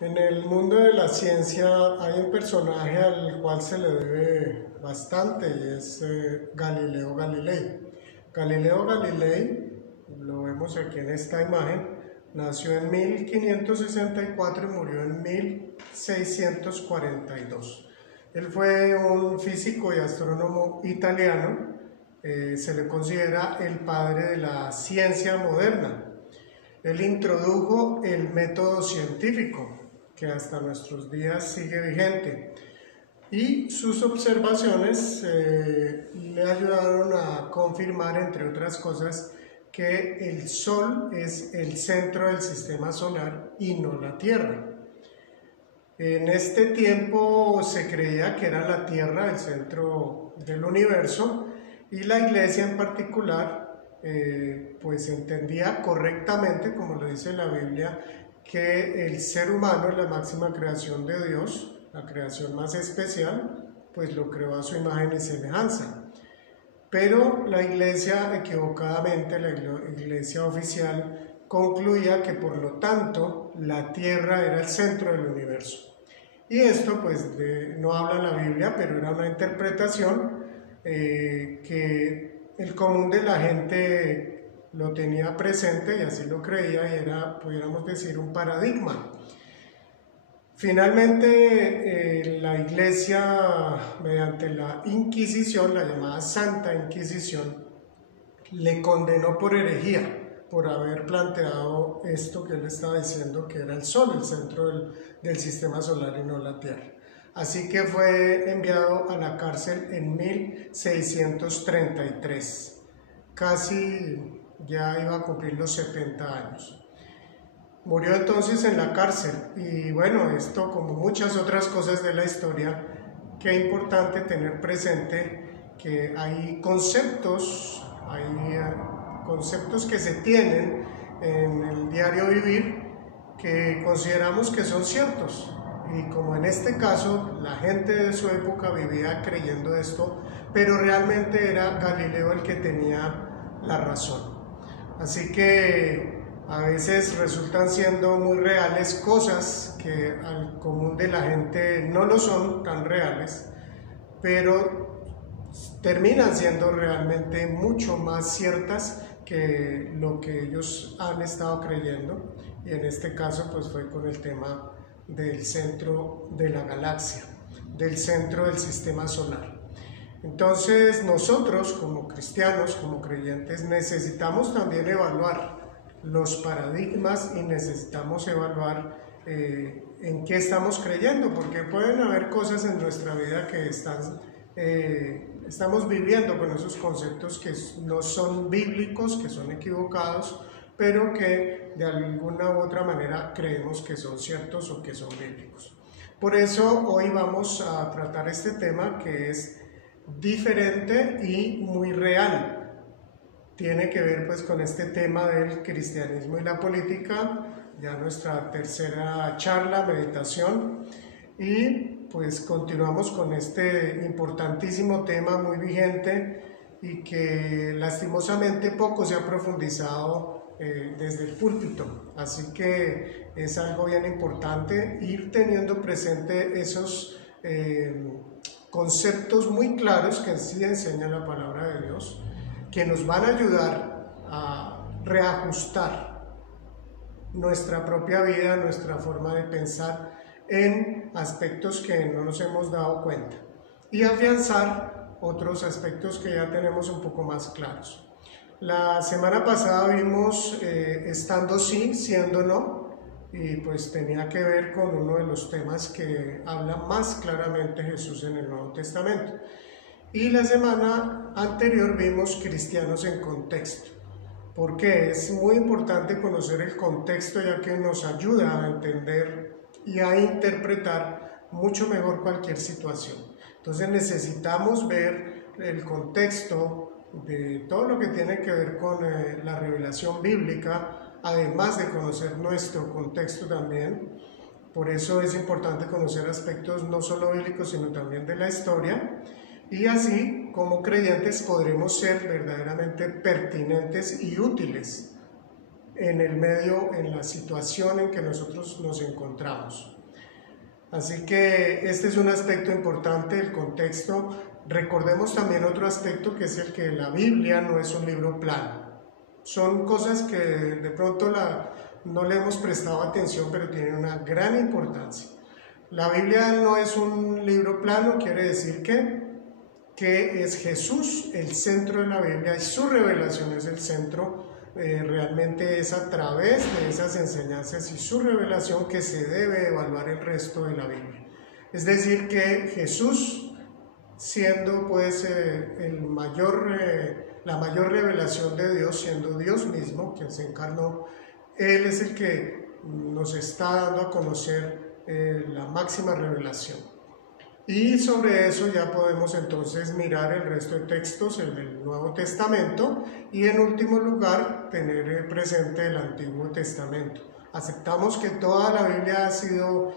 En el mundo de la ciencia hay un personaje al cual se le debe bastante y es Galileo Galilei. Galileo Galilei, lo vemos aquí en esta imagen, nació en 1564 y murió en 1642. Él fue un físico y astrónomo italiano, se le considera el padre de la ciencia moderna. Él introdujo el método científico, que hasta nuestros días sigue vigente, y sus observaciones le ayudaron a confirmar, entre otras cosas, que el Sol es el centro del sistema solar y no la Tierra. En este tiempo se creía que era la Tierra el centro del universo, y la Iglesia en particular pues entendía correctamente, como lo dice la Biblia, que el ser humano es la máxima creación de Dios, la creación más especial, pues lo creó a su imagen y semejanza. Pero la Iglesia, equivocadamente, la Iglesia oficial, concluía que por lo tanto la Tierra era el centro del universo. Y esto pues no habla la Biblia, pero era una interpretación que el común de la gente lo tenía presente y así lo creía, y era, pudiéramos decir, un paradigma. Finalmente la Iglesia, mediante la Inquisición, la llamada Santa Inquisición, le condenó por herejía, por haber planteado esto que él estaba diciendo, que era el Sol el centro del sistema solar y no la Tierra. Así que fue enviado a la cárcel en 1633, casi ya iba a cumplir los 70 años. Murió entonces en la cárcel, y bueno, esto, como muchas otras cosas de la historia, qué importante tener presente que hay conceptos que se tienen en el diario vivir que consideramos que son ciertos, y como en este caso la gente de su época vivía creyendo esto, pero realmente era Galileo el que tenía la razón. Así que a veces resultan siendo muy reales cosas que al común de la gente no lo son tan reales, pero terminan siendo realmente mucho más ciertas que lo que ellos han estado creyendo, y en este caso pues fue con el tema del centro de la galaxia, del centro del sistema solar. Entonces nosotros como cristianos, como creyentes, necesitamos también evaluar los paradigmas y necesitamos evaluar en qué estamos creyendo, porque pueden haber cosas en nuestra vida que estamos viviendo con esos conceptos que no son bíblicos, que son equivocados, pero que de alguna u otra manera creemos que son ciertos o que son bíblicos. Por eso hoy vamos a tratar este tema, que es diferente y muy real. Tiene que ver pues con este tema del cristianismo y la política, ya nuestra tercera charla, meditación, y pues continuamos con este importantísimo tema muy vigente y que lastimosamente poco se ha profundizado desde el púlpito. Así que es algo bien importante ir teniendo presente esos conceptos muy claros que sí enseña la palabra de Dios, que nos van a ayudar a reajustar nuestra propia vida, nuestra forma de pensar en aspectos que no nos hemos dado cuenta, y afianzar otros aspectos que ya tenemos un poco más claros. La semana pasada vimos estando sí, siendo no, y pues tenía que ver con uno de los temas que habla más claramente Jesús en el Nuevo Testamento. Y la semana anterior vimos cristianos en contexto, porque es muy importante conocer el contexto, ya que nos ayuda a entender y a interpretar mucho mejor cualquier situación. Entonces necesitamos ver el contexto de todo lo que tiene que ver con la revelación bíblica, además de conocer nuestro contexto también. Por eso es importante conocer aspectos no solo bíblicos, sino también de la historia, y así como creyentes podremos ser verdaderamente pertinentes y útiles en el medio, en la situación en que nosotros nos encontramos. Así que este es un aspecto importante, el contexto. Recordemos también otro aspecto, que es el que la Biblia no es un libro plano. Son cosas que de pronto no le hemos prestado atención, pero tienen una gran importancia. La Biblia no es un libro plano, quiere decir que es Jesús el centro de la Biblia y su revelación es el centro. Realmente es a través de esas enseñanzas y su revelación que se debe evaluar el resto de la Biblia. Es decir, que Jesús, siendo pues la mayor revelación de Dios, siendo Dios mismo, quien se encarnó, Él es el que nos está dando a conocer la máxima revelación. Y sobre eso ya podemos entonces mirar el resto de textos en el Nuevo Testamento y en último lugar tener presente el Antiguo Testamento. Aceptamos que toda la Biblia ha sido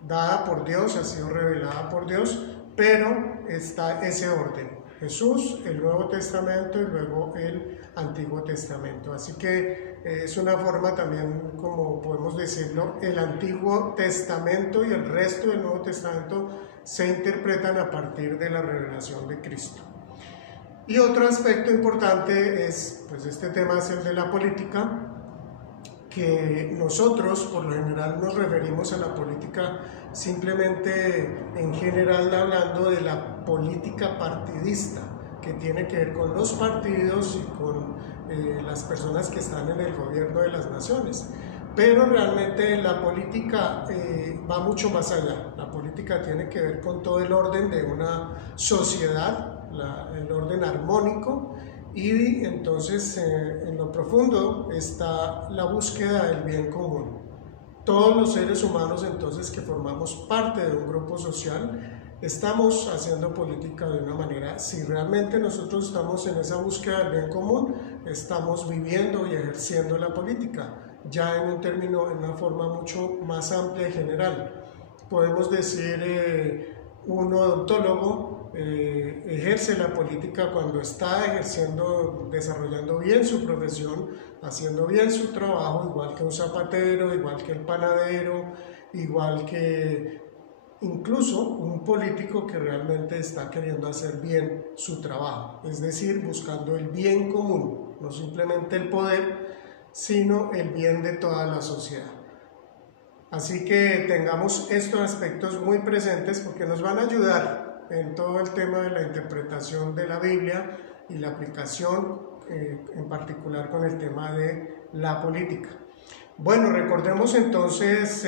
dada por Dios, ha sido revelada por Dios, pero está ese orden: Jesús, el Nuevo Testamento y luego el Antiguo Testamento. Así que es una forma también, como podemos decirlo, el Antiguo Testamento y el resto del Nuevo Testamento se interpretan a partir de la revelación de Cristo. Y otro aspecto importante es, pues este tema es el de la política, que nosotros por lo general nos referimos a la política simplemente en general hablando de la política partidista, que tiene que ver con los partidos y con las personas que están en el gobierno de las naciones. Pero realmente la política va mucho más allá. La política tiene que ver con todo el orden de una sociedad, el orden armónico, y entonces en lo profundo está la búsqueda del bien común. Todos los seres humanos entonces que formamos parte de un grupo social estamos haciendo política de una manera. Si realmente nosotros estamos en esa búsqueda del bien común, estamos viviendo y ejerciendo la política, ya en un término, en una forma mucho más amplia y general. Podemos decir, un odontólogo ejerce la política cuando está desarrollando bien su profesión, haciendo bien su trabajo, igual que un zapatero, igual que el panadero, igual que incluso un político que realmente está queriendo hacer bien su trabajo, es decir, buscando el bien común, no simplemente el poder, sino el bien de toda la sociedad. Así que tengamos estos aspectos muy presentes porque nos van a ayudar en todo el tema de la interpretación de la Biblia y la aplicación, en particular con el tema de la política. Bueno, recordemos entonces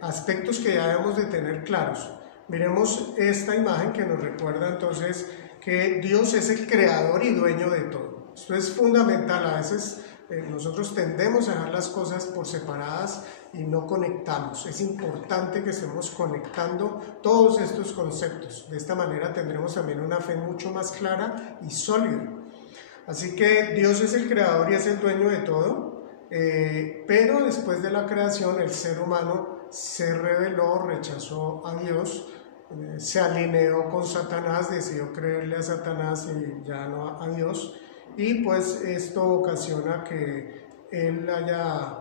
aspectos que ya debemos de tener claros. Miremos esta imagen que nos recuerda entonces que Dios es el creador y dueño de todo. Esto es fundamental. A veces nosotros tendemos a dejar las cosas por separadas y no conectamos. Es importante que estemos conectando todos estos conceptos. De esta manera tendremos también una fe mucho más clara y sólida. Así que Dios es el creador y es el dueño de todo. Pero después de la creación el ser humano se rebeló, rechazó a Dios, se alineó con Satanás, decidió creerle a Satanás y ya no a Dios, y pues esto ocasiona que él haya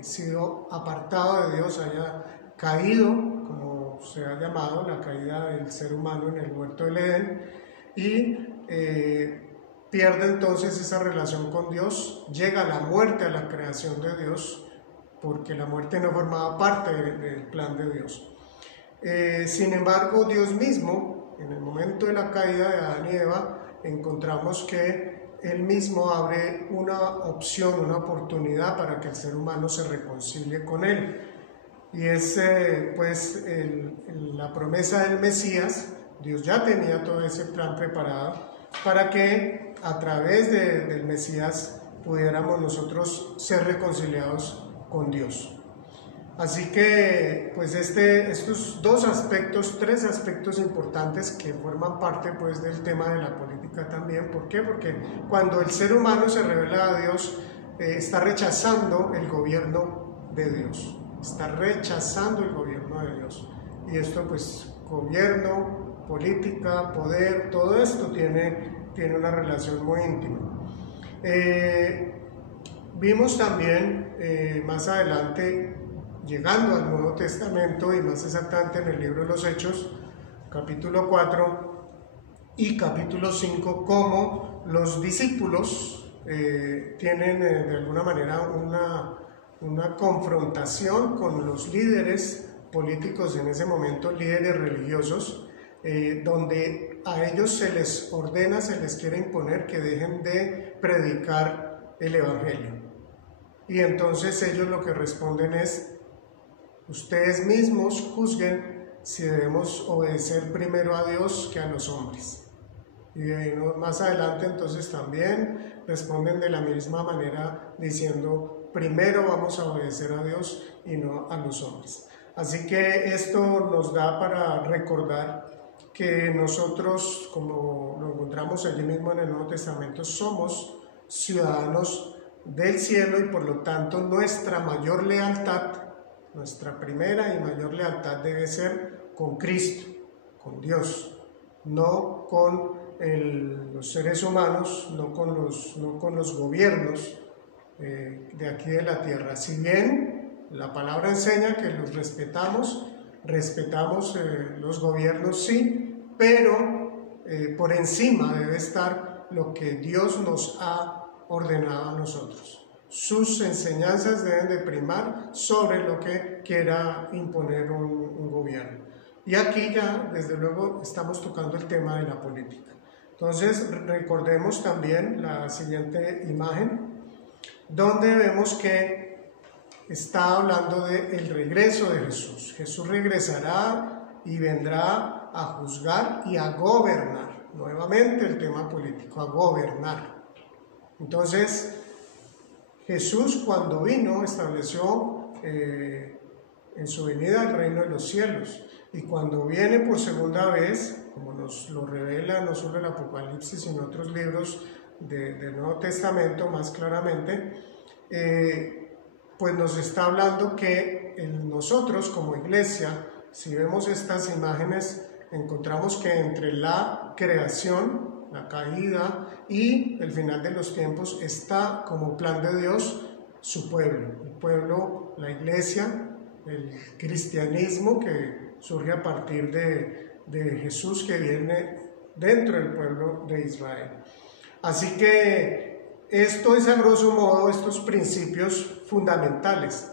sido apartado de Dios, haya caído, como se ha llamado, la caída del ser humano en el huerto del Edén, y pierde entonces esa relación con Dios, llega la muerte a la creación de Dios, porque la muerte no formaba parte del plan de Dios. Sin embargo, Dios mismo, en el momento de la caída de Adán y Eva, encontramos que Él mismo abre una opción, una oportunidad para que el ser humano se reconcilie con Él. Y es pues la promesa del Mesías. Dios ya tenía todo ese plan preparado para que a través del Mesías pudiéramos nosotros ser reconciliados con Dios. Así que pues estos dos aspectos, tres aspectos importantes que forman parte pues del tema de la política también. ¿Por qué? Porque cuando el ser humano se revela a Dios, está rechazando el gobierno de Dios, está rechazando el gobierno de Dios. Y esto pues gobierno, política, poder, todo esto tiene una relación muy íntima. Vimos también más adelante, llegando al Nuevo Testamento y más exactamente en el libro de los Hechos, capítulo 4 y capítulo 5, cómo los discípulos tienen de alguna manera una confrontación con los líderes políticos en ese momento, líderes religiosos, donde a ellos se les ordena, se les quiere imponer que dejen de predicar el Evangelio. Y entonces ellos lo que responden es: ustedes mismos juzguen si debemos obedecer primero a Dios que a los hombres. Y más adelante entonces también responden de la misma manera diciendo: primero vamos a obedecer a Dios y no a los hombres. Así que esto nos da para recordar que nosotros, como lo encontramos allí mismo en el Nuevo Testamento, somos ciudadanos del cielo y por lo tanto nuestra mayor lealtad, nuestra primera y mayor lealtad debe ser con Cristo, con Dios, no con los seres humanos, no con los gobiernos de aquí de la tierra. Si bien la palabra enseña que los respetamos los gobiernos, sí, pero por encima debe estar lo que Dios nos ha ordenado a nosotros. Sus enseñanzas deben de primar sobre lo que quiera imponer un gobierno. Y aquí ya, desde luego, estamos tocando el tema de la política. Entonces, recordemos también la siguiente imagen, donde vemos que está hablando del regreso de Jesús. Jesús regresará y vendrá a juzgar y a gobernar. Nuevamente el tema político, a gobernar. Entonces, Jesús cuando vino estableció en su venida el reino de los cielos, y cuando viene por segunda vez, como nos lo revela no solo el Apocalipsis sino otros libros del Nuevo Testamento más claramente, pues nos está hablando que nosotros como iglesia, si vemos estas imágenes, encontramos que entre la creación, la caída y el final de los tiempos está como plan de Dios su pueblo, el pueblo, la iglesia, el cristianismo que surge a partir de Jesús, que viene dentro del pueblo de Israel. Así que esto es a grosso modo estos principios fundamentales.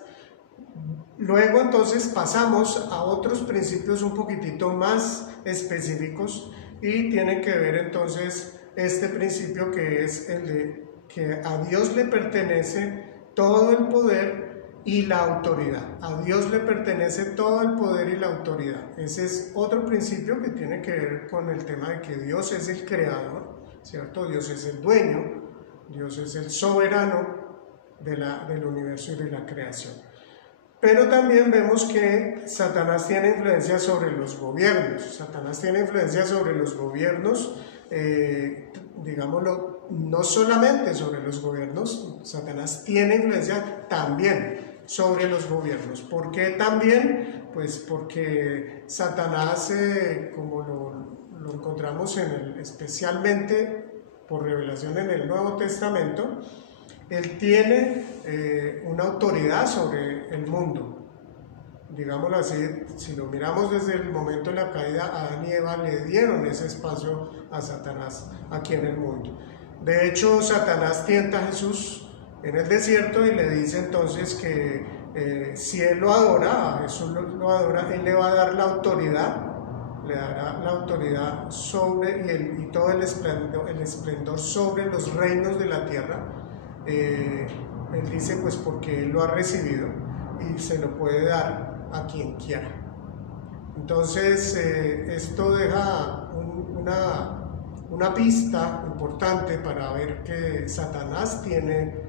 Luego entonces pasamos a otros principios un poquitito más específicos y tienen que ver entonces este principio que es el de que a Dios le pertenece todo el poder y la autoridad. A Dios le pertenece todo el poder y la autoridad. Ese es otro principio que tiene que ver con el tema de que Dios es el creador, ¿cierto? Dios es el dueño, Dios es el soberano del universo y de la creación. Pero también vemos que Satanás tiene influencia sobre los gobiernos. Satanás tiene influencia sobre los gobiernos, digámoslo, no solamente sobre los gobiernos, Satanás tiene influencia también sobre los gobiernos. ¿Por qué también? Pues porque Satanás, como lo encontramos especialmente por revelación en el Nuevo Testamento, él tiene una autoridad sobre el mundo. Digámoslo así, si lo miramos desde el momento de la caída, Adán y Eva le dieron ese espacio a Satanás aquí en el mundo. De hecho, Satanás tienta a Jesús en el desierto y le dice entonces que si él lo adora, a Jesús lo adora, él le va a dar la autoridad, le dará la autoridad sobre y todo el esplendor sobre los reinos de la tierra. Él dice pues porque él lo ha recibido y se lo puede dar a quien quiera. Entonces esto deja una pista importante para ver que Satanás tiene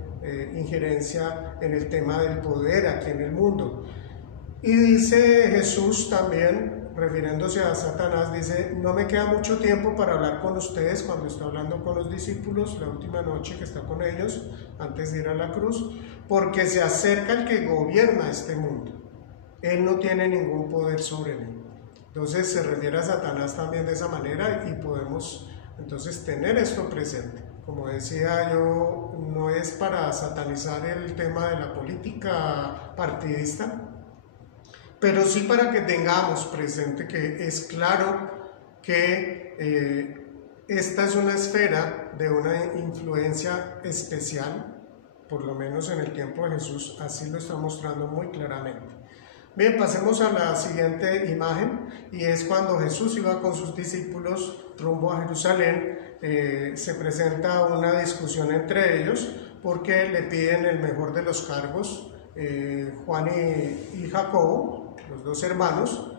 injerencia en el tema del poder aquí en el mundo. Y dice Jesús también, refiriéndose a Satanás, dice: no me queda mucho tiempo para hablar con ustedes, cuando está hablando con los discípulos la última noche que está con ellos antes de ir a la cruz, porque se acerca el que gobierna este mundo. Él no tiene ningún poder sobre mí. Entonces se refiere a Satanás también de esa manera y podemos entonces tener esto presente. como decía yo, no es para satanizar el tema de la política partidista, pero sí para que tengamos presente que es claro que esta es una esfera de una influencia especial, por lo menos en el tiempo de Jesús, así lo está mostrando muy claramente. Bien, pasemos a la siguiente imagen, y es cuando Jesús iba con sus discípulos rumbo a Jerusalén. Se presenta una discusión entre ellos porque le piden el mejor de los cargos, Juan y Jacobo, los dos hermanos,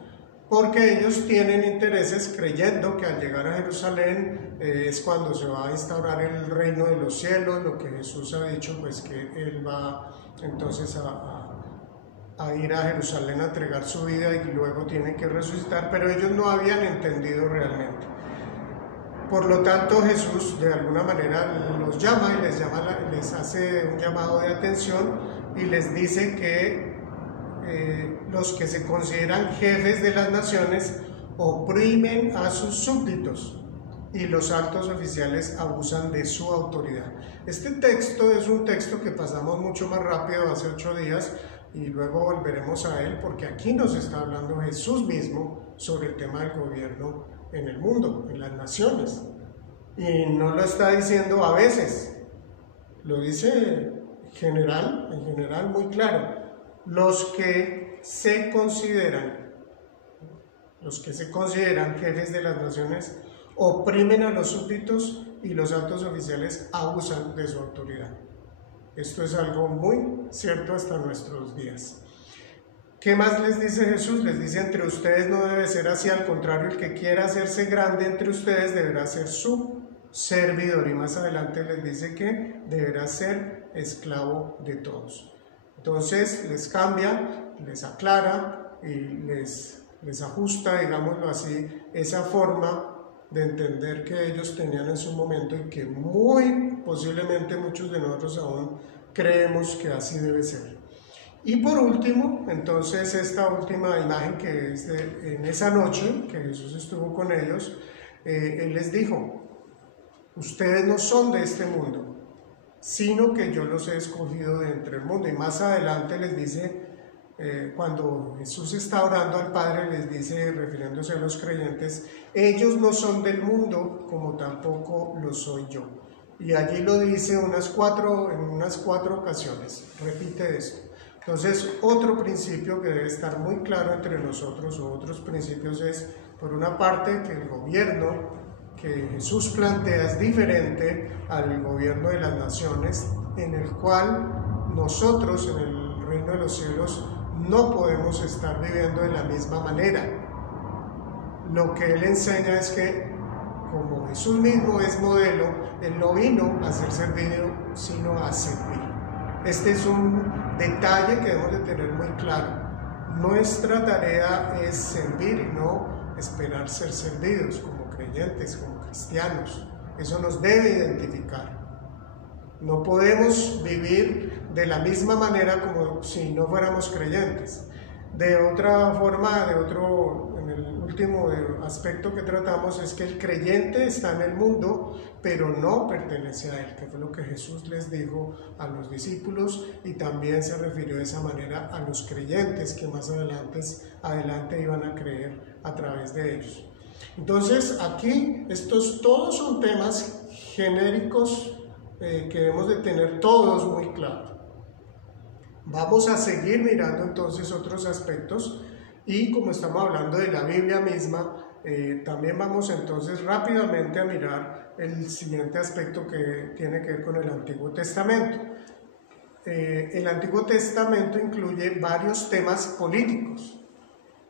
porque ellos tienen intereses creyendo que al llegar a Jerusalén es cuando se va a instaurar el reino de los cielos, lo que Jesús ha dicho, pues que Él va entonces a ir a Jerusalén a entregar su vida y luego tiene que resucitar, pero ellos no habían entendido realmente. Por lo tanto, Jesús de alguna manera los llama y les hace un llamado de atención y les dice que los que se consideran jefes de las naciones oprimen a sus súbditos y los altos oficiales abusan de su autoridad. Este texto es un texto que pasamos mucho más rápido hace 8 días y luego volveremos a él, porque aquí nos está hablando Jesús mismo sobre el tema del gobierno en el mundo, en las naciones, y no lo está diciendo a veces, lo dice en general muy claro. Los que se consideran jefes de las naciones oprimen a los súbditos y los altos oficiales abusan de su autoridad. Esto es algo muy cierto hasta nuestros días. ¿Qué más les dice Jesús? Les dice: entre ustedes no debe ser así, al contrario, el que quiera hacerse grande entre ustedes deberá ser su servidor. Y más adelante les dice que deberá ser esclavo de todos. Entonces les cambia, les aclara y les ajusta, digámoslo así, esa forma de entender que ellos tenían en su momento y que muy posiblemente muchos de nosotros aún creemos que así debe ser. Y por último, entonces, esta última imagen que es en esa noche que Jesús estuvo con ellos, Él les dijo: ustedes no son de este mundo, sino que yo los he escogido de entre el mundo. Y más adelante les dice, cuando Jesús está orando al Padre, les dice, refiriéndose a los creyentes: ellos no son del mundo, como tampoco lo soy yo. Y allí lo dice en unas cuatro ocasiones, repite esto. Entonces, otro principio que debe estar muy claro entre nosotros, o otros principios, es, por una parte, que el gobierno que Jesús plantea es diferente al gobierno de las naciones, en el cual nosotros en el reino de los cielos no podemos estar viviendo de la misma manera. Lo que Él enseña es que, como Jesús mismo es modelo, Él no vino a ser servido, sino a servir. Este es un detalle que debemos de tener muy claro. Nuestra tarea es servir y no esperar ser servidos como creyentes, como cristianos. Eso nos debe identificar. No podemos vivir de la misma manera como si no fuéramos creyentes. De otra forma, en el último aspecto que tratamos, es que el creyente está en el mundo, pero no pertenece a él, que fue lo que Jesús les dijo a los discípulos, y también se refirió de esa manera a los creyentes que más adelante iban a creer a través de ellos. Entonces, aquí estos todos son temas genéricos que debemos de tener todos muy claros. Vamos a seguir mirando entonces otros aspectos, y como estamos hablando de la Biblia misma, también vamos entonces rápidamente a mirar el siguiente aspecto que tiene que ver con el Antiguo Testamento. El Antiguo Testamento incluye varios temas políticos.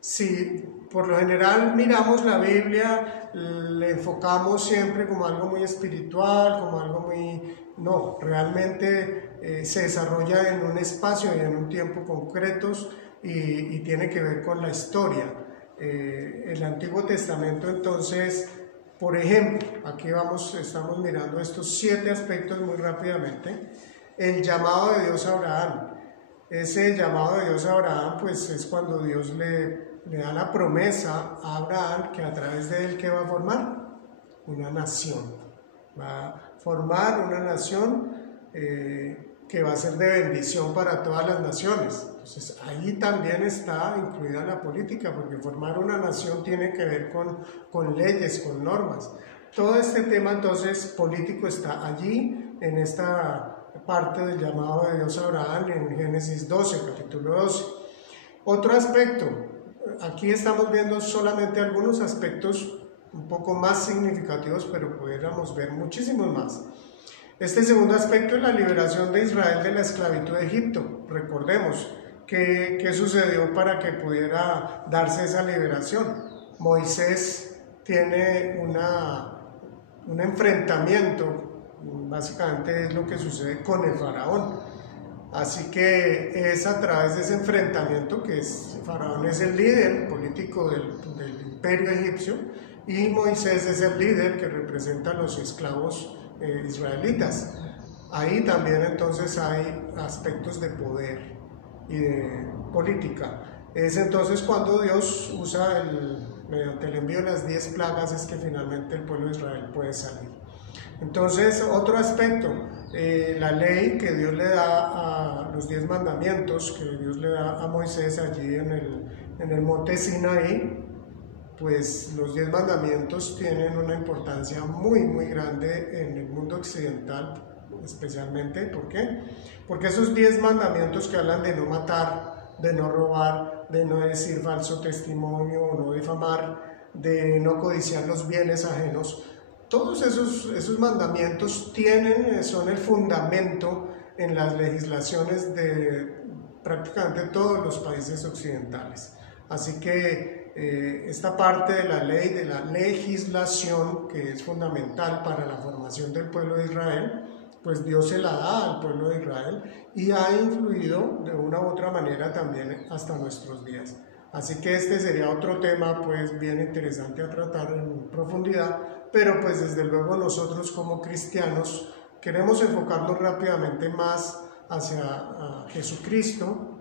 Si por lo general miramos la Biblia, le enfocamos siempre como algo muy espiritual, como algo muy... No, realmente se desarrolla en un espacio y en un tiempo concretos, y tiene que ver con la historia. El Antiguo Testamento, entonces, por ejemplo, aquí estamos mirando estos 7 aspectos muy rápidamente. El llamado de Dios a Abraham. Ese llamado de Dios a Abraham, pues es cuando Dios le da la promesa a Abraham que a través de él, ¿qué va a formar? Una nación. Va a formar una nación que va a ser de bendición para todas las naciones. Entonces ahí también está incluida la política, porque formar una nación tiene que ver con leyes, con normas. Todo este tema entonces político está allí en esta parte del llamado de Dios a Abraham en Génesis 12, capítulo 12. Otro aspecto, aquí estamos viendo solamente algunos aspectos un poco más significativos, pero pudiéramos ver muchísimos más. Este segundo aspecto es la liberación de Israel de la esclavitud de Egipto. Recordemos qué sucedió para que pudiera darse esa liberación. Moisés tiene un enfrentamiento, básicamente es lo que sucede con el faraón. Así que es a través de ese enfrentamiento que Faraón es el líder político del imperio egipcio y Moisés es el líder que representa a los esclavos israelitas. Ahí también entonces hay aspectos de poder y de política. Es entonces cuando Dios usa mediante el envío de las 10 plagas es que finalmente el pueblo de Israel puede salir. Entonces, otro aspecto, la ley que Dios le da a los 10 mandamientos que Dios le da a Moisés allí en el monte Sinaí, pues los 10 mandamientos tienen una importancia muy, muy grande en el mundo occidental, especialmente. ¿Por qué? Porque esos 10 mandamientos que hablan de no matar, de no robar, de no decir falso testimonio o no difamar, de no codiciar los bienes ajenos, todos esos mandamientos son el fundamento en las legislaciones de prácticamente todos los países occidentales. Así que esta parte de la ley, de la legislación, que es fundamental para la formación del pueblo de Israel, pues Dios se la da al pueblo de Israel y ha influido de una u otra manera también hasta nuestros días. Así que este sería otro tema pues bien interesante a tratar en profundidad, pero pues desde luego nosotros como cristianos queremos enfocarnos rápidamente más hacia Jesucristo,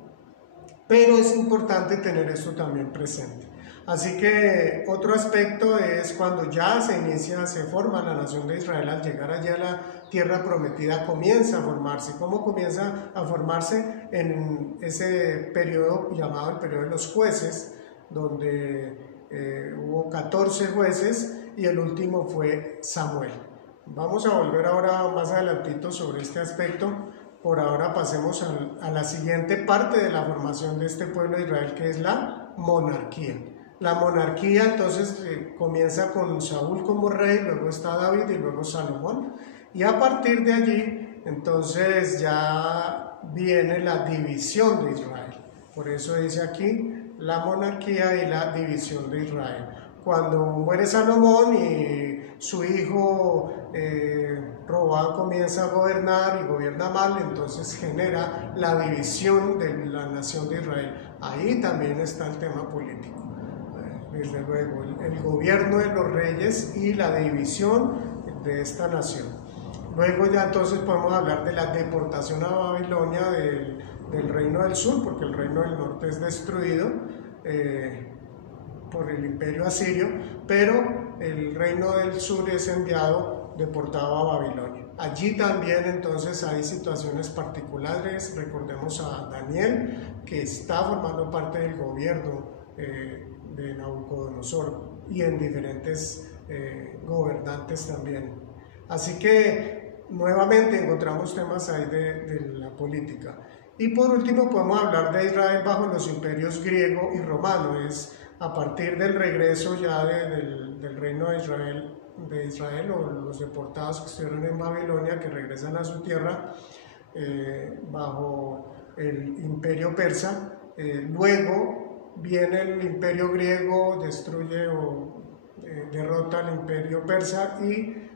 pero es importante tener esto también presente. Así que otro aspecto es cuando ya se forma la nación de Israel, al llegar allá a la tierra prometida comienza a formarse. ¿Cómo comienza a formarse? En ese periodo llamado el periodo de los jueces, donde hubo 14 jueces y el último fue Samuel. Vamos a volver ahora más adelantito sobre este aspecto. Por ahora pasemos a la siguiente parte de la formación de este pueblo de Israel, que es la monarquía. La monarquía entonces comienza con Saúl como rey, luego está David y luego Salomón. Y a partir de allí entonces ya viene la división de Israel. Por eso dice aquí la monarquía y la división de Israel. Cuando muere Salomón y su hijo Roboam comienza a gobernar y gobierna mal, entonces genera la división de la nación de Israel. Ahí también está el tema político. Desde luego, el gobierno de los reyes y la división de esta nación. Luego ya entonces podemos hablar de la deportación a Babilonia del reino del sur, porque el reino del norte es destruido por el imperio asirio, pero el reino del sur es deportado a Babilonia. Allí también entonces hay situaciones particulares. Recordemos a Daniel, que está formando parte del gobierno de Nabucodonosor y en diferentes gobernantes también. Así que nuevamente encontramos temas ahí de la política. Y por último podemos hablar de Israel bajo los imperios griego y romano. Es a partir del regreso ya del reino de Israel o los deportados que estuvieron en Babilonia, que regresan a su tierra bajo el imperio persa. Luego viene el imperio griego, destruye o derrota al imperio persa y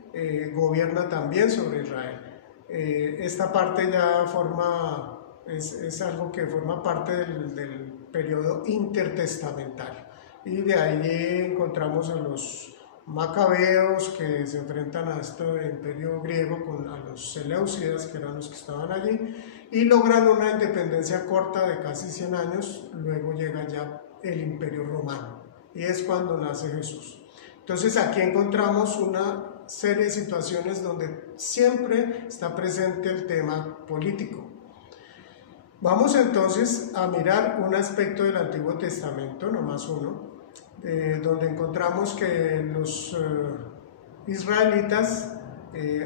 gobierna también sobre Israel. Esta parte ya es algo que forma parte del periodo intertestamentario. Y de ahí encontramos a los macabeos que se enfrentan a este imperio griego a los seleucidas, que eran los que estaban allí, y logran una independencia corta de casi 100 años. Luego llega ya el imperio romano y es cuando nace Jesús. Entonces aquí encontramos una serie de situaciones donde siempre está presente el tema político. Vamos entonces a mirar un aspecto del Antiguo Testamento, no más uno, donde encontramos que los israelitas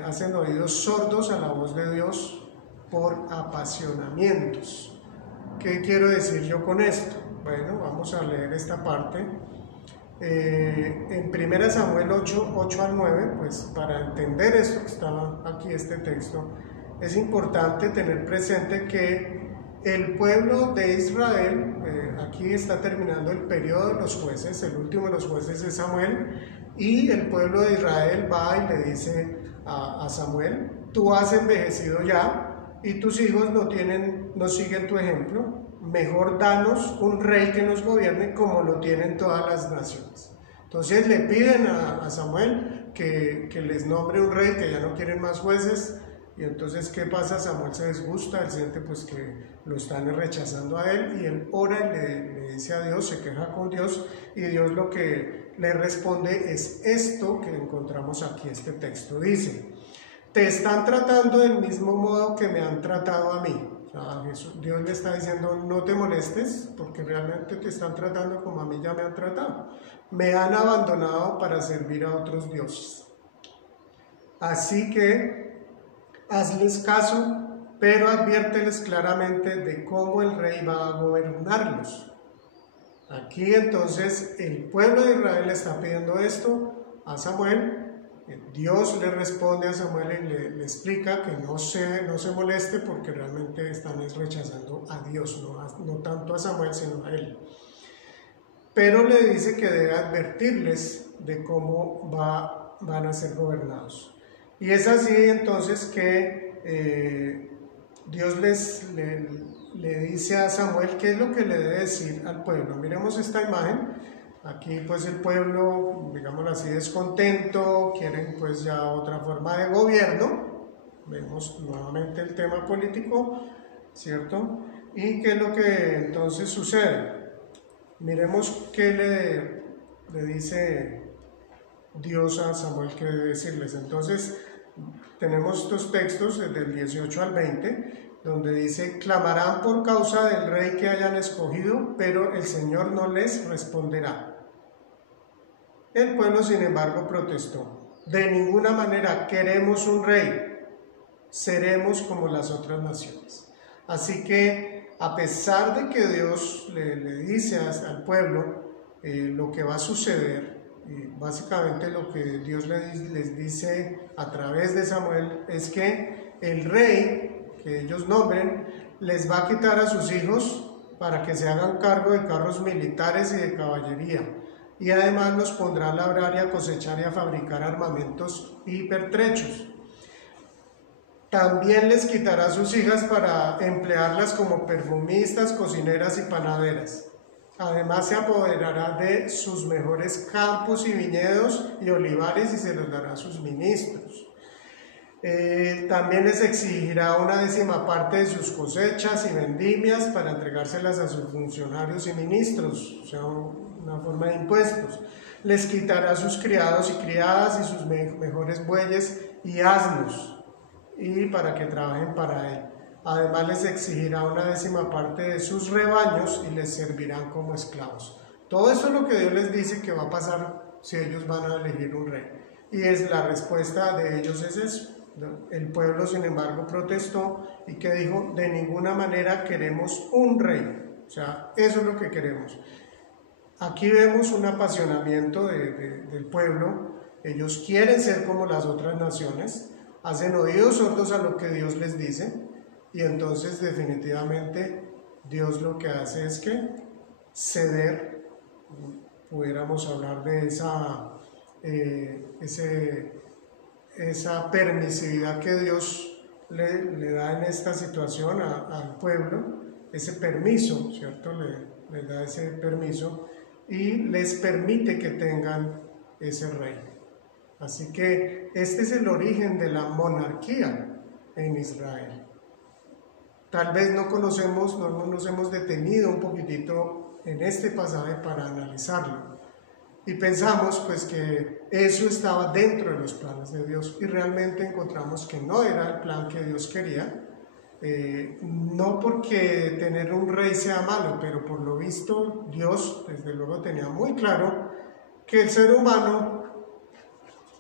hacen oídos sordos a la voz de Dios por apasionamientos. ¿Qué quiero decir yo con esto? Bueno, vamos a leer esta parte. En 1 Samuel 8 al 9, pues para entender esto que está aquí, este texto, es importante tener presente que el pueblo de Israel, aquí está terminando el periodo de los jueces, el último de los jueces es Samuel, y el pueblo de Israel va y le dice a Samuel: tú has envejecido ya y tus hijos no siguen tu ejemplo, mejor danos un rey que nos gobierne como lo tienen todas las naciones. Entonces le piden a Samuel que les nombre un rey, que ya no quieren más jueces. Y entonces, ¿qué pasa? Samuel se disgusta, él siente pues que lo están rechazando a él, y él ora y le dice a Dios, se queja con Dios, y Dios lo que le responde es esto que encontramos aquí, este texto. Dice: te están tratando del mismo modo que me han tratado a mí. O sea, Dios le está diciendo: no te molestes, porque realmente te están tratando como a mí ya me han tratado. Me han abandonado para servir a otros dioses. Así que hazles caso, pero adviérteles claramente de cómo el rey va a gobernarlos. Aquí entonces el pueblo de Israel le está pidiendo esto a Samuel. Dios le responde a Samuel y le explica que no se moleste, porque realmente están rechazando a Dios, no tanto a Samuel sino a él. Pero le dice que debe advertirles de cómo van a ser gobernados. Y es así entonces que Dios le dice a Samuel qué es lo que le debe decir al pueblo. Miremos esta imagen. Aquí pues el pueblo, digámoslo así, descontento, quieren pues ya otra forma de gobierno. Vemos nuevamente el tema político, ¿cierto? ¿Y qué es lo que entonces sucede? Miremos qué le dice Dios a Samuel que debe decirles. Entonces tenemos estos textos desde el 18 al 20, donde dice: clamarán por causa del rey que hayan escogido, pero el Señor no les responderá. El pueblo, sin embargo, protestó: de ninguna manera queremos un rey, seremos como las otras naciones. Así que, a pesar de que Dios le dice al pueblo lo que va a suceder, y básicamente lo que Dios les dice a través de Samuel es que el rey que ellos nombren les va a quitar a sus hijos para que se hagan cargo de carros militares y de caballería, y además los pondrá a labrar y a cosechar y a fabricar armamentos y pertrechos. También les quitará a sus hijas para emplearlas como perfumistas, cocineras y panaderas. Además se apoderará de sus mejores campos y viñedos y olivares y se los dará a sus ministros. También les exigirá una 10ª parte de sus cosechas y vendimias para entregárselas a sus funcionarios y ministros, o sea, una forma de impuestos. Les quitará sus criados y criadas y sus mejores bueyes y asnos, y para que trabajen para él. Además les exigirá una 10ª parte de sus rebaños y les servirán como esclavos. Todo eso es lo que Dios les dice que va a pasar si ellos van a elegir un rey. Y la respuesta de ellos es eso. El pueblo, sin embargo, protestó y que dijo: de ninguna manera queremos un rey. O sea, eso es lo que queremos. Aquí vemos un apasionamiento del pueblo. Ellos quieren ser como las otras naciones, hacen oídos sordos a lo que Dios les dice. Y entonces definitivamente Dios lo que hace es que ceder, pudiéramos hablar de esa permisividad que Dios le da en esta situación al pueblo, ese permiso, ¿cierto? Le da ese permiso y les permite que tengan ese rey. Así que este es el origen de la monarquía en Israel. Tal vez no nos hemos detenido un poquitito en este pasaje para analizarlo. y pensamos pues que eso estaba dentro de los planes de Dios y realmente encontramos que no era el plan que Dios quería. No porque tener un rey sea malo, pero por lo visto Dios desde luego tenía muy claro que el ser humano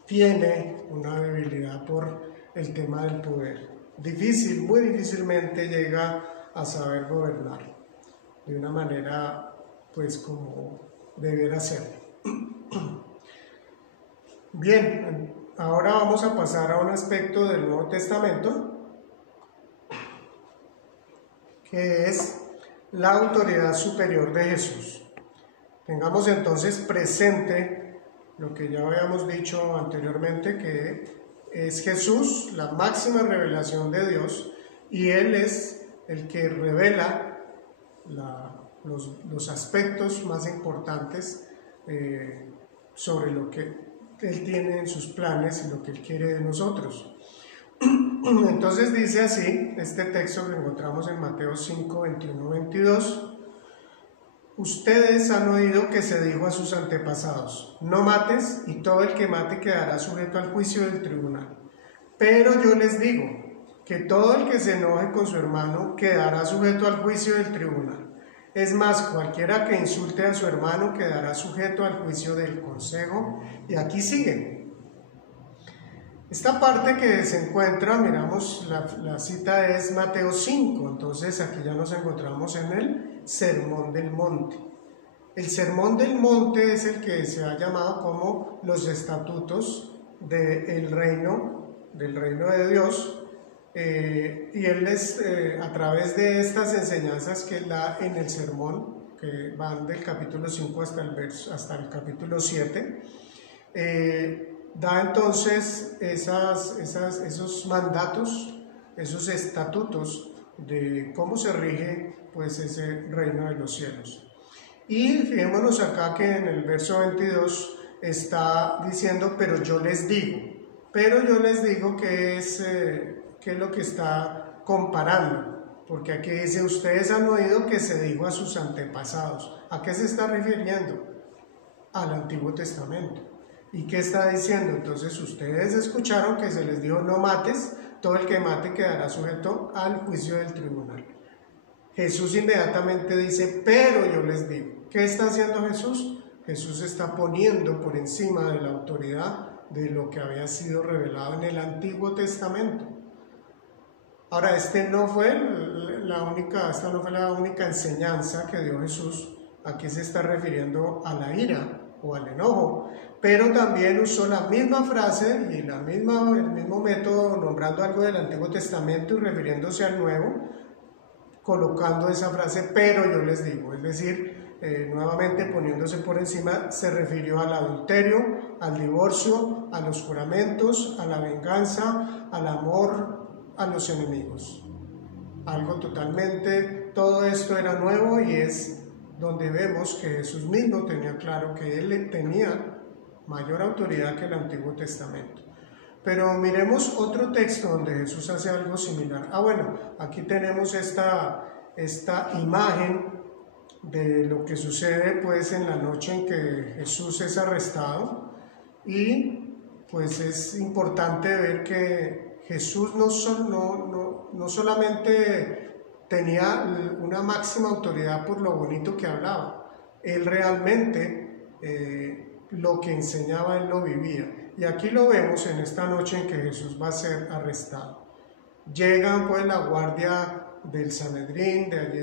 tiene una debilidad por el tema del poder. Muy difícilmente llega a saber gobernar de una manera pues como debiera ser. Bien, ahora vamos a pasar a un aspecto del Nuevo Testamento que es la autoridad superior de Jesús. Tengamos entonces presente lo que ya habíamos dicho anteriormente, que es Jesús la máxima revelación de Dios y Él es el que revela los aspectos más importantes sobre lo que Él tiene en sus planes y lo que Él quiere de nosotros. Entonces dice así, este texto que encontramos en Mateo 5, 21, 22. Ustedes han oído que se dijo a sus antepasados, no mates y todo el que mate quedará sujeto al juicio del tribunal. Pero yo les digo que todo el que se enoje con su hermano quedará sujeto al juicio del tribunal. Es más, cualquiera que insulte a su hermano quedará sujeto al juicio del consejo. Y aquí sigue. Esta parte que se encuentra, miramos, la cita es Mateo 5, entonces aquí ya nos encontramos en el Sermón del Monte. El Sermón del Monte es el que se ha llamado como los estatutos del reino de Dios, y él es a través de estas enseñanzas que él da en el sermón, que van del capítulo 5 hasta el capítulo 7, da entonces esos mandatos, esos estatutos de cómo se rige pues ese reino de los cielos. Y fijémonos acá que en el verso 22 está diciendo, pero yo les digo que es lo que está comparando, porque aquí dice, ustedes han oído que se dijo a sus antepasados. ¿A qué se está refiriendo? Al Antiguo Testamento. ¿Y qué está diciendo? Entonces ustedes escucharon que se les dijo no mates, todo el que mate quedará sujeto al juicio del tribunal. Jesús inmediatamente dice, pero yo les digo. ¿Qué está haciendo Jesús? Jesús está poniendo por encima de la autoridad de lo que había sido revelado en el Antiguo Testamento. Ahora, esta no fue la única enseñanza que dio Jesús. Aquí se está refiriendo a la ira o al enojo, pero también usó la misma frase y el mismo método, nombrando algo del Antiguo Testamento y refiriéndose al Nuevo, colocando esa frase, pero yo les digo, es decir, nuevamente poniéndose por encima, se refirió al adulterio, al divorcio, a los juramentos, a la venganza, al amor, a los enemigos. Algo totalmente, todo esto era nuevo y es donde vemos que Jesús mismo tenía claro que Él tenía mayor autoridad que el Antiguo Testamento. Pero miremos otro texto donde Jesús hace algo similar. Bueno, aquí tenemos esta imagen de lo que sucede pues en la noche en que Jesús es arrestado, y pues es importante ver que Jesús no solamente tenía una máxima autoridad por lo bonito que hablaba, Él realmente lo que enseñaba, Él lo vivía. Y aquí lo vemos en esta noche en que Jesús va a ser arrestado. Llegan pues la guardia del Sanedrín, de allí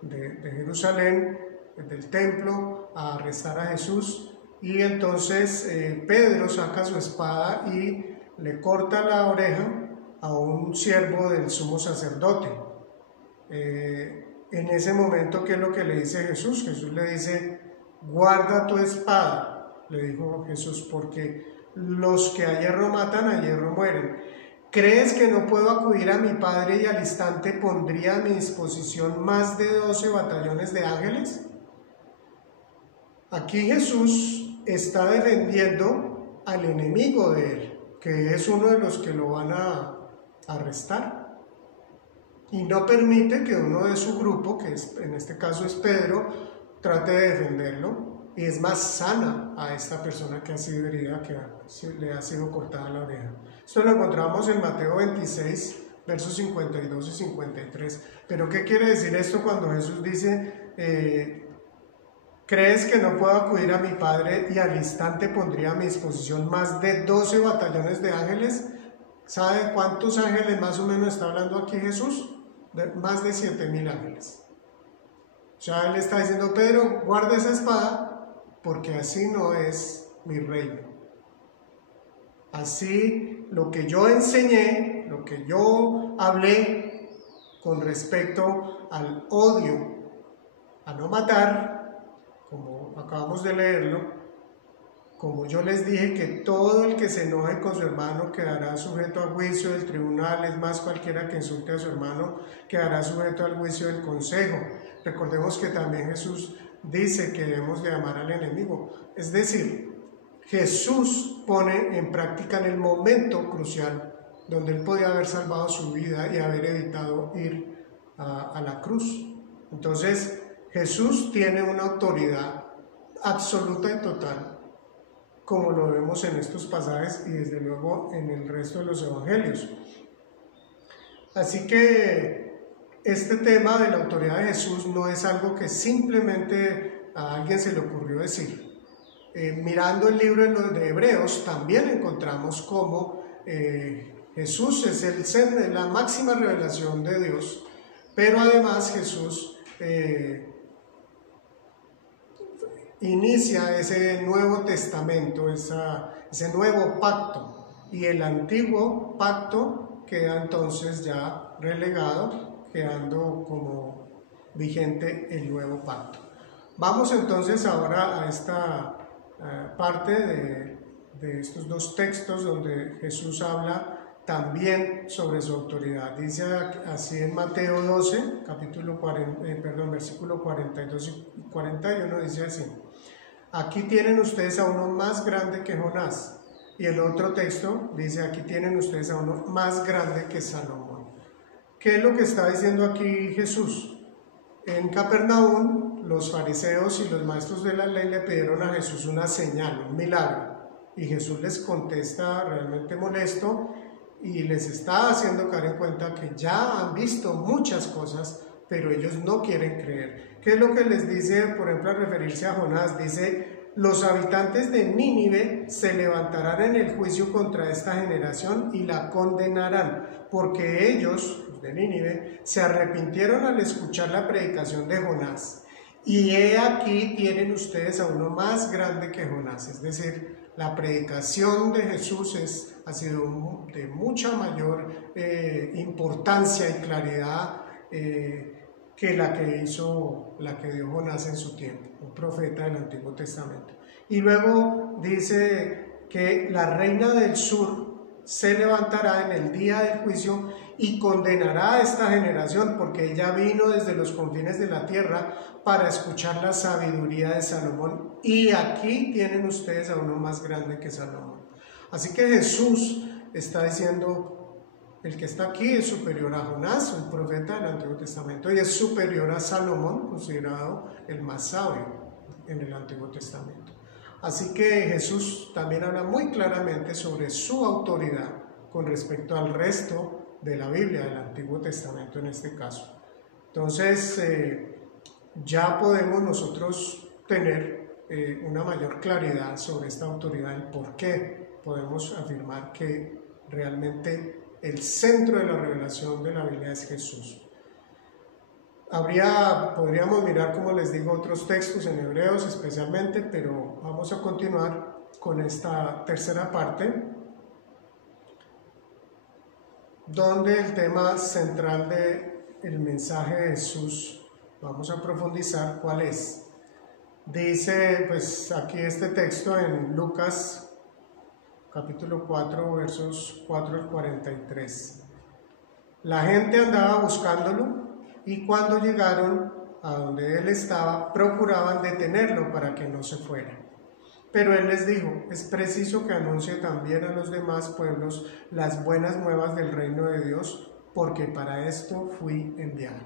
de Jerusalén, del templo, a arrestar a Jesús, y entonces Pedro saca su espada y le corta la oreja a un siervo del sumo sacerdote. En ese momento, ¿qué es lo que le dice Jesús? Jesús le dice, guarda tu espada, le dijo Jesús, porque los que a hierro matan, a hierro mueren. ¿Crees que no puedo acudir a mi Padre y al instante pondría a mi disposición más de 12 batallones de ángeles? Aquí Jesús está defendiendo al enemigo de él, que es uno de los que lo van a arrestar, y no permite que uno de su grupo, que en este caso es Pedro, trate de defenderlo. y es más sana a esta persona que ha sido herida, que le ha sido cortada la oreja. Esto lo encontramos en Mateo 26, versos 52 y 53. Pero ¿qué quiere decir esto cuando Jesús dice, ¿crees que no puedo acudir a mi Padre y al instante pondría a mi disposición más de 12 batallones de ángeles? ¿Sabe cuántos ángeles más o menos está hablando aquí Jesús? Más de 7,000 ángeles. O sea, él está diciendo, Pedro, guarda esa espada, porque así no es mi reino. Así, lo que yo enseñé, lo que yo hablé con respecto al odio, a no matar, como acabamos de leerlo, como yo les dije que todo el que se enoje con su hermano quedará sujeto a juicio del tribunal, es más, cualquiera que insulte a su hermano quedará sujeto al juicio del consejo. Recordemos que también Jesús dice que debemos de amar al enemigo. Es decir, Jesús pone en práctica en el momento crucial donde él podía haber salvado su vida y haber evitado ir a la cruz. Entonces, Jesús tiene una autoridad absoluta y total, como lo vemos en estos pasajes y desde luego en el resto de los evangelios. Así que este tema de la autoridad de Jesús no es algo que simplemente a alguien se le ocurrió decir. Mirando el libro de Hebreos también encontramos cómo Jesús es la máxima revelación de Dios, pero además Jesús inicia ese nuevo testamento, ese nuevo pacto, y el antiguo pacto queda entonces ya relegado, quedando como vigente el nuevo pacto. Vamos entonces ahora a esta parte de estos dos textos donde Jesús habla también sobre su autoridad. Dice así en Mateo 12, versículo 42 y 41, dice así: aquí tienen ustedes a uno más grande que Jonás. Y el otro texto dice, aquí tienen ustedes a uno más grande que Salomón. ¿Qué es lo que está diciendo aquí Jesús? En Capernaum, los fariseos y los maestros de la ley le pidieron a Jesús una señal, un milagro. Y Jesús les contesta realmente molesto y les está haciendo caer en cuenta que ya han visto muchas cosas, pero ellos no quieren creer. ¿Qué es lo que les dice, por ejemplo, al referirse a Jonás? Dice, los habitantes de Nínive se levantarán en el juicio contra esta generación y la condenarán, porque ellos, los de Nínive, se arrepintieron al escuchar la predicación de Jonás. Y he aquí tienen ustedes a uno más grande que Jonás. Es decir, la predicación de Jesús ha sido de mucha mayor importancia y claridad que la que dio Jonás en su tiempo, un profeta del Antiguo Testamento. Y luego dice que la reina del sur se levantará en el día del juicio y condenará a esta generación, porque ella vino desde los confines de la tierra para escuchar la sabiduría de Salomón, y aquí tienen ustedes a uno más grande que Salomón. Así que Jesús está diciendo, el que está aquí es superior a Jonás, un profeta del Antiguo Testamento, y es superior a Salomón, considerado el más sabio en el Antiguo Testamento. Así que Jesús también habla muy claramente sobre su autoridad con respecto al resto de la Biblia, del Antiguo Testamento en este caso. Entonces, ya podemos nosotros tener una mayor claridad sobre esta autoridad, el por qué podemos afirmar que realmente el centro de la revelación de la Biblia es Jesús. Podríamos mirar, como les digo, otros textos en Hebreos especialmente, pero vamos a continuar con esta tercera parte, donde el tema central del mensaje de Jesús, vamos a profundizar cuál es. Dice pues aquí este texto en Lucas capítulo 4, versos 4 al 43. La gente andaba buscándolo, y cuando llegaron a donde él estaba, procuraban detenerlo para que no se fuera. Pero él les dijo, es preciso que anuncie también a los demás pueblos las buenas nuevas del reino de Dios, porque para esto fui enviado.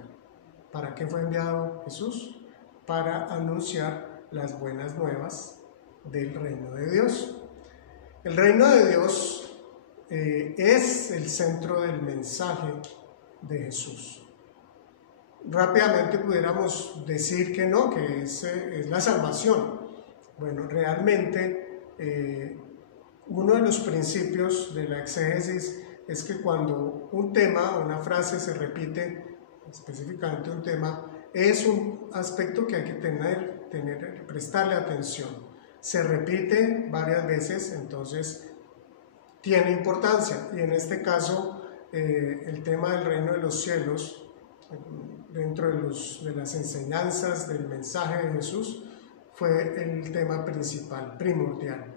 ¿Para qué fue enviado Jesús? Para anunciar las buenas nuevas del reino de Dios. El reino de Dios es el centro del mensaje de Jesús. Rápidamente pudiéramos decir que no, que es la salvación. Bueno, realmente uno de los principios de la exégesis es que cuando un tema, una frase se repite, específicamente un tema, es un aspecto que hay que prestarle atención. Se repite varias veces, entonces tiene importancia. Y en este caso, el tema del reino de los cielos, dentro de las enseñanzas del mensaje de Jesús, fue el tema principal, primordial.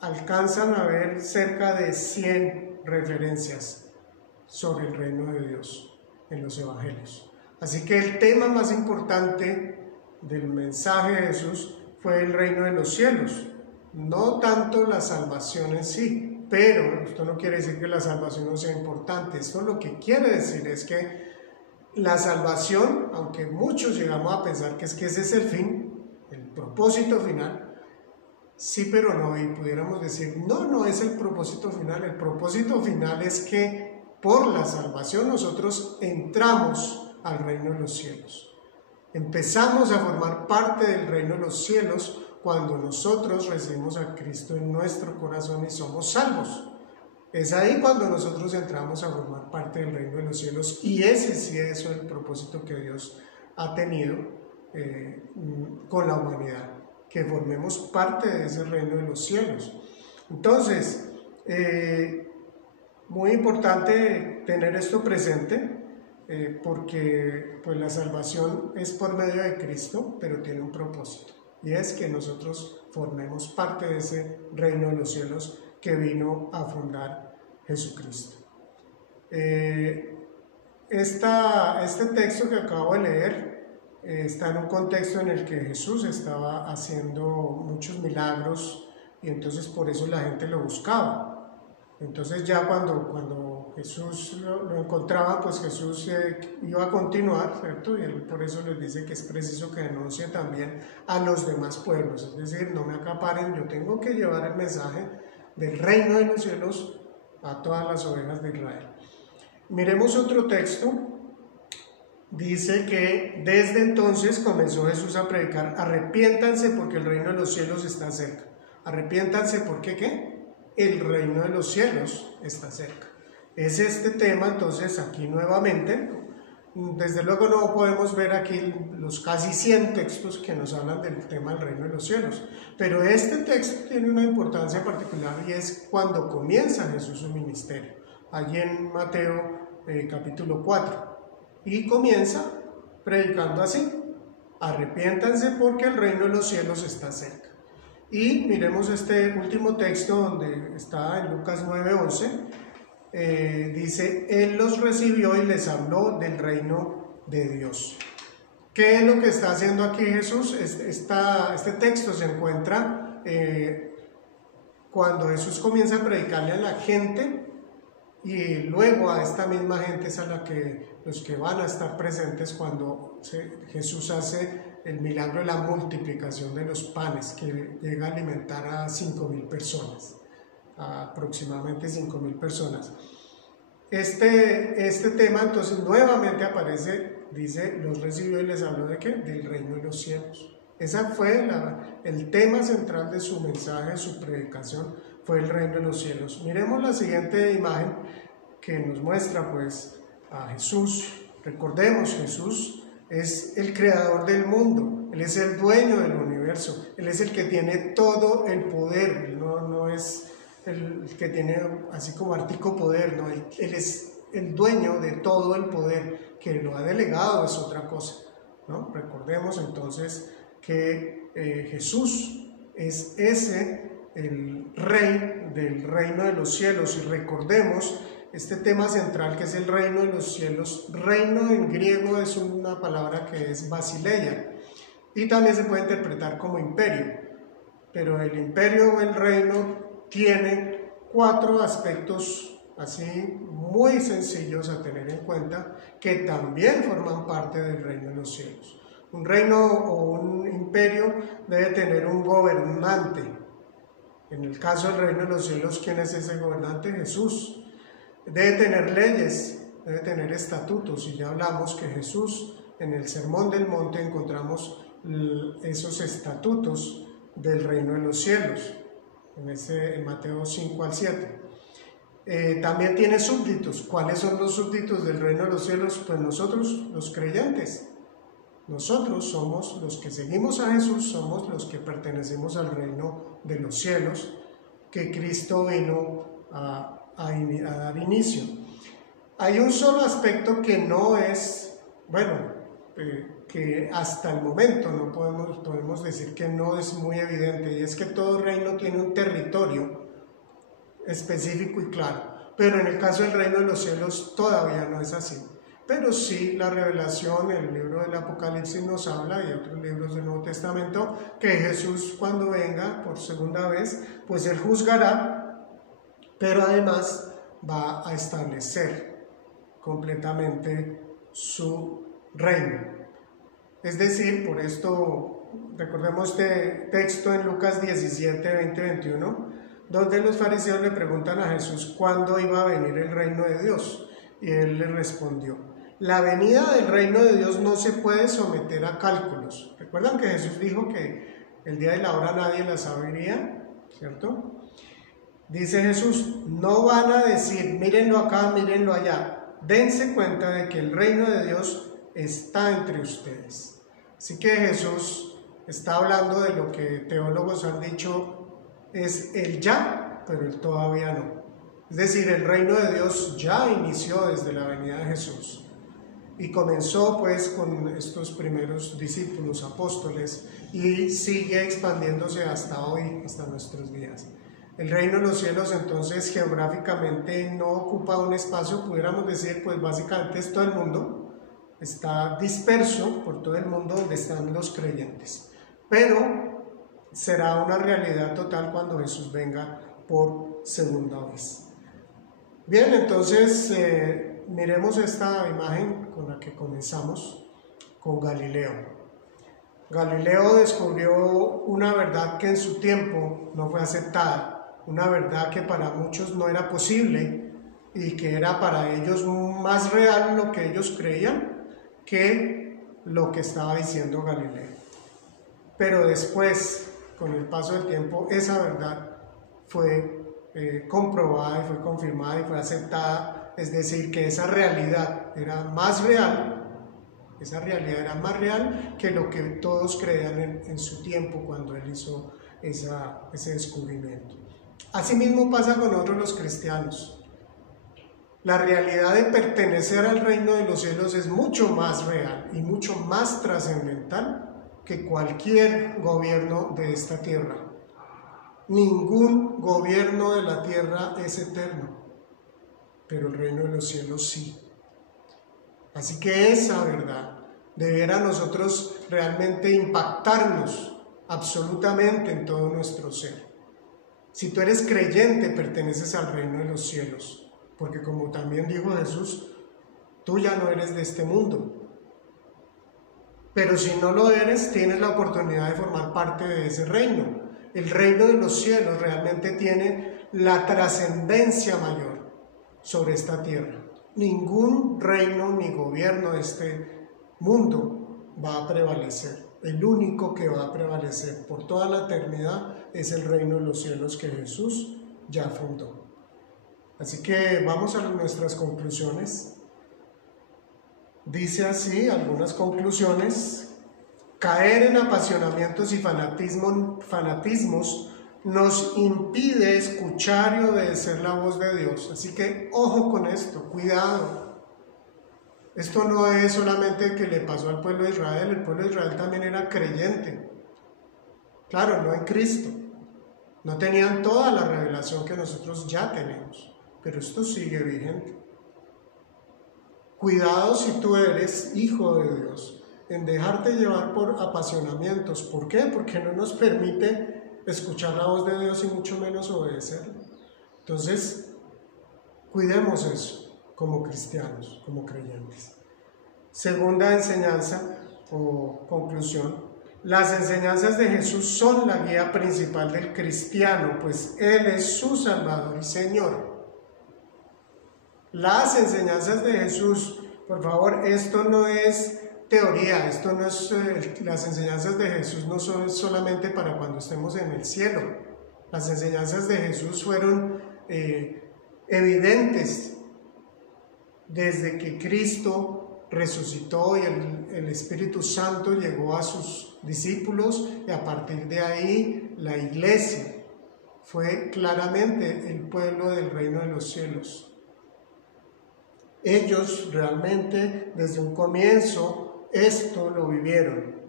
Alcanzan a haber cerca de 100 referencias sobre el reino de Dios en los evangelios. Así que el tema más importante del mensaje de Jesús fue el reino de los cielos, no tanto la salvación en sí, pero esto no quiere decir que la salvación no sea importante. Esto lo que quiere decir es que la salvación, aunque muchos llegamos a pensar que ese es el fin, el propósito final, sí, pero no, y pudiéramos decir, no es el propósito final. El propósito final es que por la salvación nosotros entramos al reino de los cielos. Empezamos a formar parte del reino de los cielos cuando nosotros recibimos a Cristo en nuestro corazón y somos salvos. Es ahí cuando nosotros entramos a formar parte del reino de los cielos, y ese sí es el propósito que Dios ha tenido con la humanidad, que formemos parte de ese reino de los cielos. Entonces, muy importante tener esto presente, porque pues la salvación es por medio de Cristo, pero tiene un propósito, y es que nosotros formemos parte de ese reino de los cielos que vino a fundar Jesucristo. Este texto que acabo de leer está en un contexto en el que Jesús estaba haciendo muchos milagros, y entonces por eso la gente lo buscaba. Entonces ya cuando Jesús lo encontraba, pues Jesús iba a continuar, ¿cierto? Y él por eso les dice que es preciso que denuncie también a los demás pueblos, es decir, no me acaparen, yo tengo que llevar el mensaje del reino de los cielos a todas las ovejas de Israel. Miremos otro texto. Dice que desde entonces comenzó Jesús a predicar: arrepiéntanse porque el reino de los cielos está cerca. Arrepiéntanse porque ¿qué? El reino de los cielos está cerca. Es este tema, entonces, aquí nuevamente. Desde luego no podemos ver aquí los casi 100 textos que nos hablan del tema del reino de los cielos, pero este texto tiene una importancia particular, y es cuando comienza Jesús su ministerio, allí en Mateo capítulo 4, y comienza predicando así: arrepiéntanse porque el reino de los cielos está cerca. Y miremos este último texto donde está en Lucas 9:11. Dice: Él los recibió y les habló del reino de Dios. ¿Qué es lo que está haciendo aquí Jesús? Este texto se encuentra cuando Jesús comienza a predicarle a la gente, y luego a esta misma gente es a los que van a estar presentes cuando Jesús hace el milagro de la multiplicación de los panes, que llega a alimentar a 5,000 personas. Aproximadamente 5,000 personas. Este tema entonces nuevamente aparece, dice: los recibió y les habló ¿de qué? Del reino de los cielos. Ese fue el tema central de su mensaje, de su predicación, fue el reino de los cielos. Miremos la siguiente imagen que nos muestra pues a Jesús. Recordemos, Jesús es el creador del mundo, Él es el dueño del universo, Él es el que tiene todo el poder. Él no es el que tiene así como artico poder, no, él es el dueño de todo el poder, que lo ha delegado es otra cosa, ¿no? Recordemos entonces que Jesús es el rey del reino de los cielos, y recordemos este tema central que es el reino de los cielos. Reino en griego es una palabra que es basileia, y también se puede interpretar como imperio, pero el imperio o el reino tiene 4 aspectos así muy sencillos a tener en cuenta, que también forman parte del reino de los cielos. Un reino o un imperio debe tener un gobernante. En el caso del reino de los cielos, ¿quién es ese gobernante? Jesús. Debe tener leyes, debe tener estatutos, y ya hablamos que Jesús, en el Sermón del Monte, encontramos esos estatutos del reino de los cielos, en Mateo 5 al 7. También tiene súbditos. ¿Cuáles son los súbditos del reino de los cielos? Pues nosotros, los creyentes. Nosotros somos los que seguimos a Jesús, somos los que pertenecemos al reino de los cielos, que Cristo vino a dar inicio. Hay un solo aspecto que no es, que hasta el momento no podemos decir que no es muy evidente, y es que todo reino tiene un territorio específico y claro, pero en el caso del reino de los cielos todavía no es así. Pero sí, la revelación, el libro del Apocalipsis nos habla, y otros libros del Nuevo Testamento, que Jesús, cuando venga por segunda vez, pues Él juzgará, pero además va a establecer completamente su reino. Es decir, por esto, recordemos este texto en Lucas 17, 20, 21, donde los fariseos le preguntan a Jesús cuándo iba a venir el reino de Dios, y Él les respondió: la venida del reino de Dios no se puede someter a cálculos. ¿Recuerdan que Jesús dijo que el día y la hora nadie la sabría? ¿Cierto? Dice Jesús: no van a decir, mírenlo acá, mírenlo allá. Dense cuenta de que el reino de Dios está entre ustedes. Así que Jesús está hablando de lo que teólogos han dicho es el ya, pero el todavía no. Es decir, el reino de Dios ya inició desde la venida de Jesús. Y comenzó pues con estos primeros discípulos, apóstoles, y sigue expandiéndose hasta hoy, hasta nuestros días. El reino de los cielos entonces geográficamente no ocupa un espacio, pudiéramos decir, pues básicamente es todo el mundo, está disperso por todo el mundo donde están los creyentes. Pero será una realidad total cuando Jesús venga por segunda vez. Bien, entonces miremos esta imagen con la que comenzamos, con Galileo. Galileo descubrió una verdad que en su tiempo no fue aceptada, una verdad que para muchos no era posible y que era para ellos más real lo que ellos creían que lo que estaba diciendo Galileo. Pero después, con el paso del tiempo, esa verdad fue comprobada y fue confirmada y fue aceptada. Es decir, que esa realidad era más real, que lo que todos creían en su tiempo cuando él hizo ese descubrimiento. Asimismo pasa con nosotros los cristianos. La realidad de pertenecer al reino de los cielos es mucho más real y mucho más trascendental que cualquier gobierno de esta tierra. Ningún gobierno de la tierra es eterno, pero el reino de los cielos sí. Así que esa verdad deberá nosotros realmente impactarnos absolutamente en todo nuestro ser. Si tú eres creyente, perteneces al reino de los cielos, porque como también dijo Jesús, tú ya no eres de este mundo. Pero si no lo eres, tienes la oportunidad de formar parte de ese reino. El reino de los cielos realmente tiene la trascendencia mayor sobre esta tierra. Ningún reino ni gobierno de este mundo va a prevalecer. El único que va a prevalecer por toda la eternidad es el reino de los cielos que Jesús ya fundó. Así que vamos a nuestras conclusiones. Dice así algunas conclusiones: caer en apasionamientos y fanatismos nos impide escuchar y obedecer la voz de Dios. Así que ojo con esto, cuidado. Esto no es solamente que le pasó al pueblo de Israel, el pueblo de Israel también era creyente. Claro, no en Cristo. No tenían toda la revelación que nosotros ya tenemos, pero esto sigue vigente. Cuidado si tú eres hijo de Dios, en dejarte llevar por apasionamientos. ¿Por qué? Porque no nos permite escuchar la voz de Dios y mucho menos obedecerla. Entonces, cuidemos eso como cristianos, como creyentes. Segunda enseñanza o conclusión: Las enseñanzas de Jesús son la guía principal del cristiano, pues Él es su Salvador y Señor. Las enseñanzas de Jesús, por favor, esto no es teoría, esto no es, las enseñanzas de Jesús no son solamente para cuando estemos en el cielo. Las enseñanzas de Jesús fueron evidentes desde que Cristo resucitó y el Espíritu Santo llegó a sus discípulos, y a partir de ahí la iglesia fue claramente el pueblo del reino de los cielos. Ellos realmente desde un comienzo esto lo vivieron.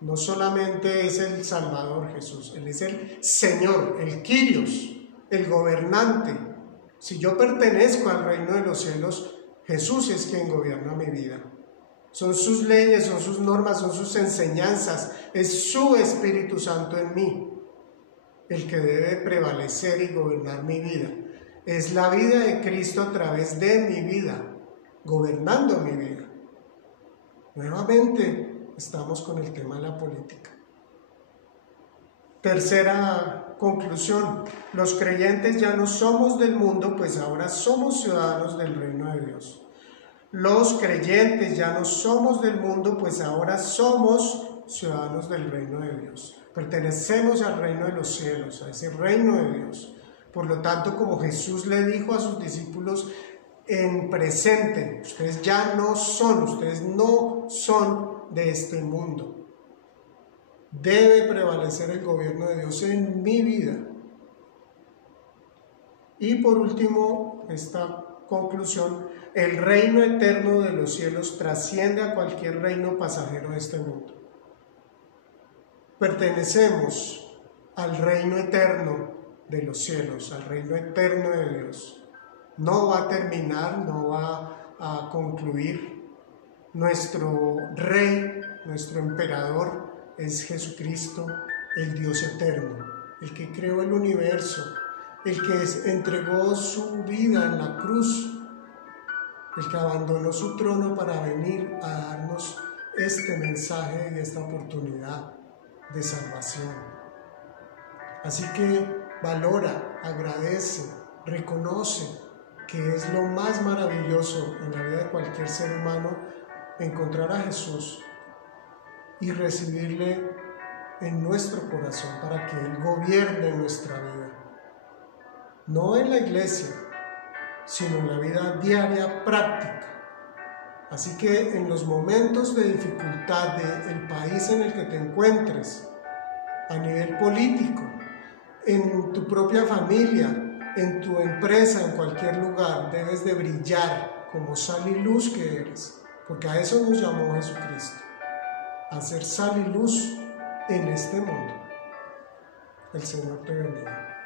No solamente es el Salvador Jesús, Él es el Señor, el Kyrios, el gobernante. Si yo pertenezco al reino de los cielos, Jesús es quien gobierna mi vida. Son sus leyes, son sus normas, son sus enseñanzas, es su Espíritu Santo en mí el que debe prevalecer y gobernar mi vida. Es la vida de Cristo a través de mi vida, gobernando mi vida. Nuevamente estamos con el tema de la política. Tercera conclusión: los creyentes ya no somos del mundo, pues ahora somos ciudadanos del reino de Dios. Los creyentes ya no somos del mundo, pues ahora somos ciudadanos del reino de Dios. Pertenecemos al reino de los cielos, a ese reino de Dios. Por lo tanto, como Jesús le dijo a sus discípulos en presente, ustedes no son de este mundo. Debe prevalecer el gobierno de Dios en mi vida. Y por último, esta conclusión: el reino eterno de los cielos trasciende a cualquier reino pasajero de este mundo. Pertenecemos al reino eterno de los cielos, al reino eterno de Dios. No va a terminar, no va a concluir. Nuestro rey, nuestro emperador es Jesucristo, el Dios eterno, el que creó el universo, el que entregó su vida en la cruz, el que abandonó su trono para venir a darnos este mensaje y esta oportunidad de salvación. Así que valora, agradece, reconoce que es lo más maravilloso en la vida de cualquier ser humano encontrar a Jesús y recibirle en nuestro corazón para que Él gobierne nuestra vida. No en la iglesia, sino en la vida diaria práctica. Así que en los momentos de dificultad del país en el que te encuentres, a nivel político, en tu propia familia, en tu empresa, en cualquier lugar, debes de brillar como sal y luz que eres, porque a eso nos llamó Jesucristo, a ser sal y luz en este mundo. El Señor te bendiga.